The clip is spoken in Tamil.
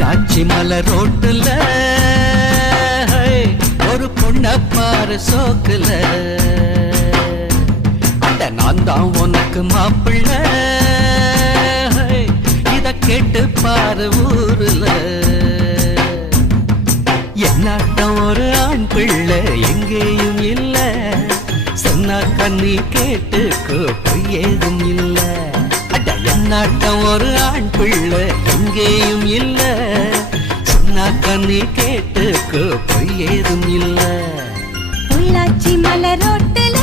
பொள்ளாச்சி மலை ரோட்டுல ஒரு பொண்ண பாரு சோக்குல அட நான் தான் உனக்கு மாப்பிள்ள இத கேட்டு பாரு ஊருல என்னாட்டம் ஒரு ஆண் பிள்ளை எங்கேயும் இல்ல சொன்னாக்க நீ கேட்டுக்கோ பொய் ஏதும் இல்ல அட என்னாட்டம் ஒரு ஆண் பிள்ளை எங்கேயும் இல்ல சொன்னாக்க நீ கேட்டுக்கோ பொய் ஏதும் இல்ல பொள்ளாச்சி மலை ரோட்டுல